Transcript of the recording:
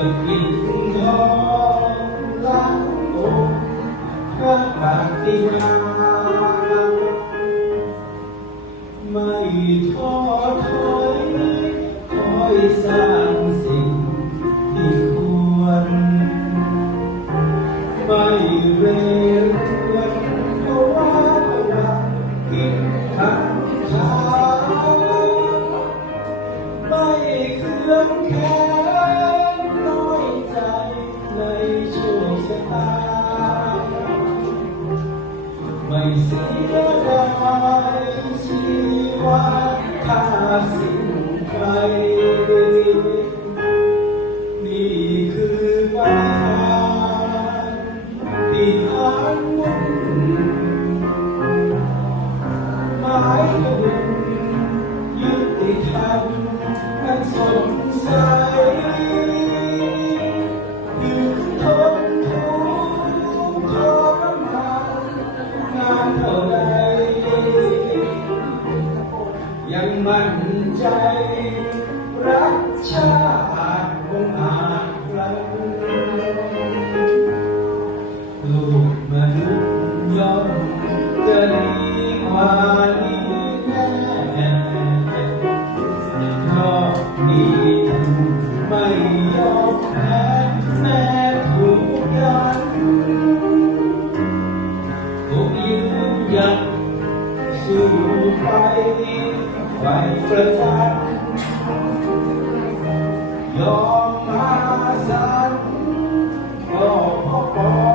จะกินทองล้างอกพระปฏิญาณไม่ท้อถอยคอยสร้างสิ่งที่ควรไม่เร่รวนเพราะว่าเราคิดขัดขาไม่เคลื่อนแค้นน้อยใจในโชคชะตาไม่เสียดายชีวิตถ้าสิ้นไปนี่คือปาฏิหาริย์บุญหมายถึงยุติธรรมอันสดใสยืนทนทุกข์ทรมานนานเท่าไรยังมั่นใจรักชาติคงอาจรักลูกมนุษย์ย่อมจะดีกว่านี้แน่เพราะนี่ไม่ยอมแพ้แม้ถูกยันถูกยืนหยัดสู้ไปไฟประจันยอมมาสั่นก็เพราะ